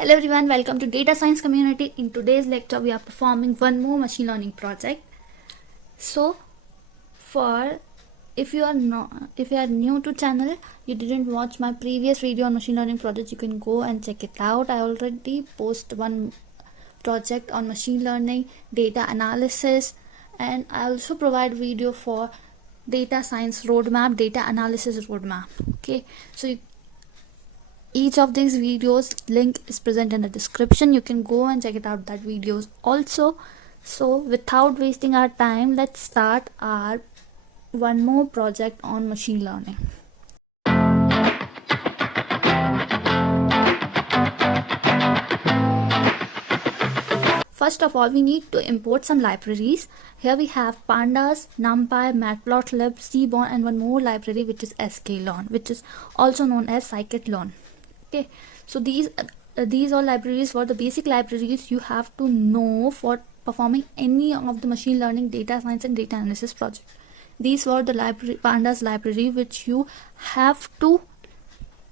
Hello everyone, welcome to Data Science Community. In today's lecture, we are performing one more machine learning project. So, for if you are new to channel, you didn't watch my previous video on machine learning project, you can go and check it out. I already post one project on machine learning, data analysis, and I also provide video for data science roadmap, data analysis roadmap. Okay, so each of these videos link is present in the description. You can go and check it out, that videos also. So without wasting our time, let's start our one more project on machine learning. First of all, we need to import some libraries. Here we have pandas, numpy, matplotlib, seaborn, and one more library which is sklearn, which is also known as scikit-learn. Okay, so these are libraries for the basic libraries you have to know for performing any of the machine learning, data science, and data analysis project. These were the pandas library which you have to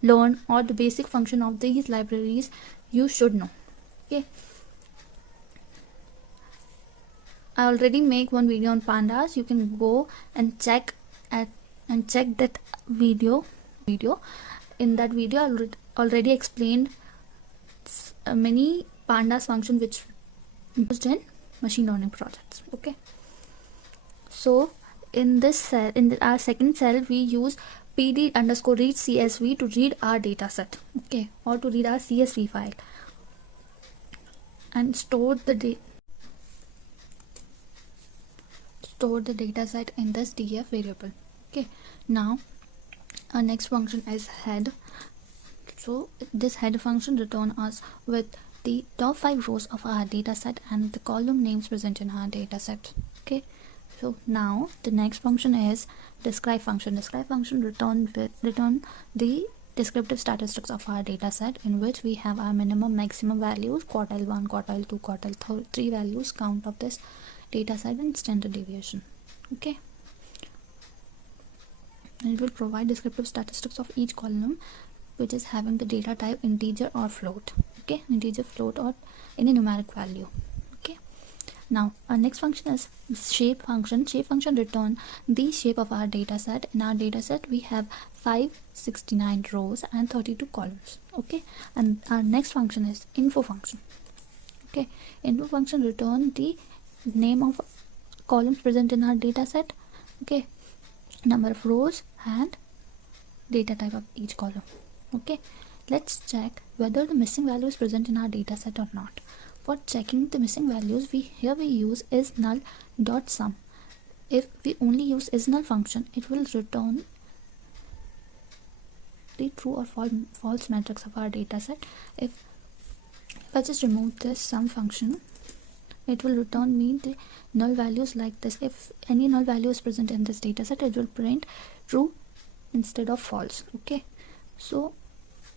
learn, or the basic function of these libraries you should know. Okay, I already make one video on pandas. You can go and check that video. In that video, I already explained many pandas function which used in machine learning projects. Okay, so in this cell, in our second cell, we use pd_read csv to read our data set, okay, or to read our csv file and store the data set in this df variable. Okay, now our next function is head. So this head function return us with the top 5 rows of our data set and the column names present in our data set. Okay, so now the next function is describe function. Describe function return the descriptive statistics of our data set, in which we have our minimum maximum values, quartile 1, quartile 2, quartile 3 values, count of this data set, and standard deviation. Okay, and it will provide descriptive statistics of each column which is having the data type integer or float. Okay, integer, float, or any numeric value. Okay, now our next function is shape function. Shape function return the shape of our data set. In our data set we have 569 rows and 32 columns. Okay, and our next function is info function. Okay, info function return the name of columns present in our data set, okay, number of rows, and data type of each column. Okay, let's check whether the missing value is present in our data set or not. For checking the missing values, we use is null.sum. If we only use is null function, it will return the true or false metrics of our data set. If I just remove this sum function, it will return me the null values like this. If any null value is present in this data set, it will print true instead of false. Okay, so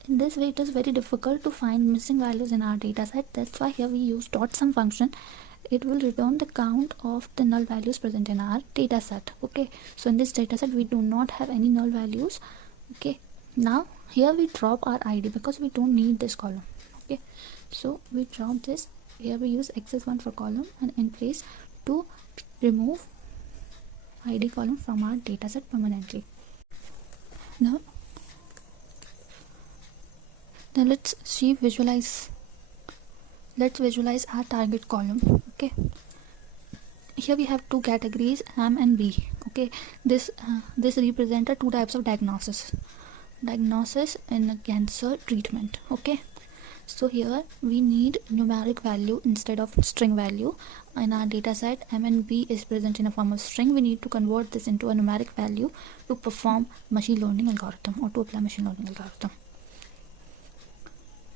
in this way it is very difficult to find missing values in our data set. That's why here we use .sum function. It will return the count of the null values present in our data set. Okay, so in this data set we do not have any null values. Okay, now here we drop our id because we don't need this column. Okay, so we drop this. Here we use access1 for column, and in place to remove id column from our dataset permanently. Now let's visualize our target column. Okay, here we have two categories, M and B. Okay, this represents two types of diagnosis in cancer treatment. Okay, so here we need numeric value instead of string value. In our data set, M and B is present in a form of string. We need to convert this into a numeric value to perform machine learning algorithm, or to apply machine learning algorithm.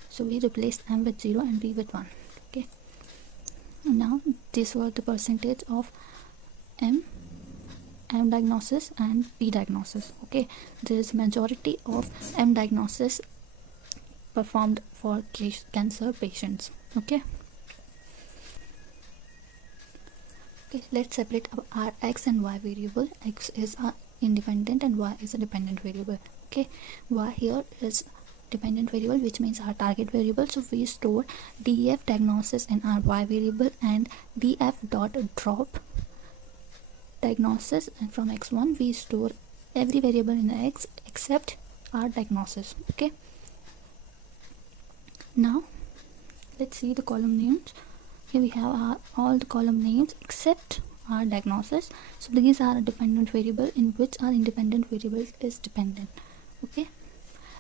So we replaced M with 0 and B with 1. Okay, and now these were the percentage of M diagnosis and B diagnosis. Okay, there is majority of M diagnosis performed for cancer patients. Okay, let's separate our x and y variable. X is a independent and y is a dependent variable. Okay, y here is dependent variable, which means our target variable. So we store def diagnosis in our y variable and df dot drop diagnosis, and from x1 we store every variable in the x except our diagnosis. Okay, now let's see the column names. Here we have all the column names except our diagnosis. So these are a dependent variable in which our independent variable is dependent. Okay,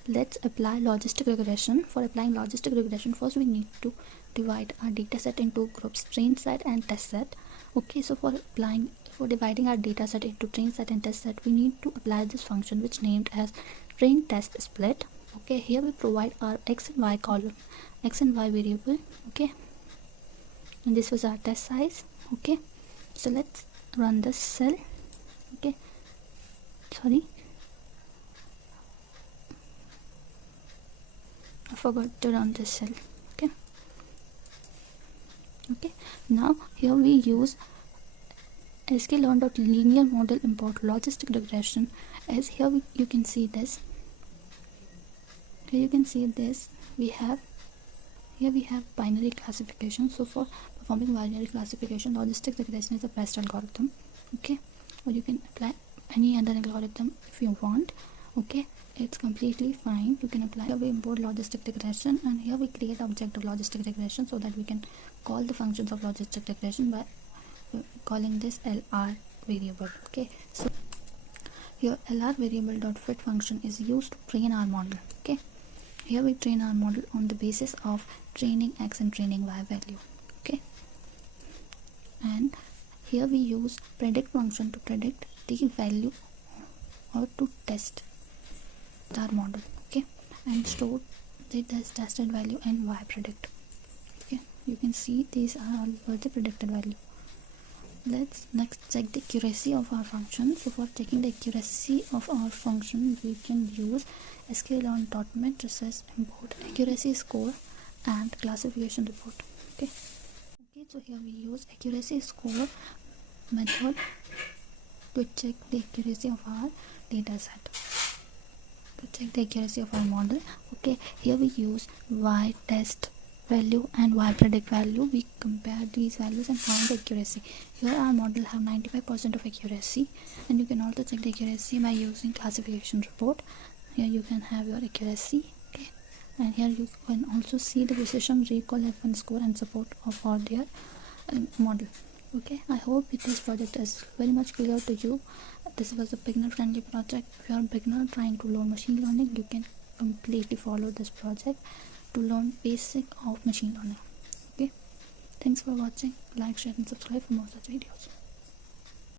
let's apply logistic regression. For applying logistic regression, first we need to divide our data set into groups, train set and test set. Okay, so for dividing our data set into train set and test set, we need to apply this function which named as train test split. Okay, here we provide our x and y column, x and y variable. Okay, and this was our test size. Okay, so let's run this cell. Okay, sorry, I forgot to run this cell. Okay, now here we use sklearn.linear model import logistic regression. As here you can see this. Here you can see this. We have binary classification. So for performing binary classification, logistic regression is the best algorithm. Okay, or you can apply any other algorithm if you want. Okay, it's completely fine. You can apply. Here we import logistic regression, and here we create object of logistic regression so that we can call the functions of logistic regression by calling this LR variable. Okay, so here LR variable dot fit function is used to train our model. Okay, here we train our model on the basis of training x and training y value. Okay, and here we use predict function to predict the value or to test our model. Okay, and store the tested value and y predict. Okay, you can see these are all the predicted value. Let's next check the accuracy of our function. So for checking the accuracy of our function, we can use sklearn.matrices import accuracy score and classification report. Okay, so here we use accuracy score method to check the accuracy of our data set, to check the accuracy of our model. Okay, here we use y test value and y predict value. We compare these values and find the accuracy. Here our model have 95% of accuracy, and you can also check the accuracy by using classification report. Here you can have your accuracy. Okay, and here you can also see the precision, recall, F1 score and support of all their model. Okay, I hope this project is very much clear to you. This was a beginner friendly project. If you are a beginner trying to learn machine learning, you can completely follow this project to learn basic of machine learning. Okay, thanks for watching. Like, share and subscribe for more such videos.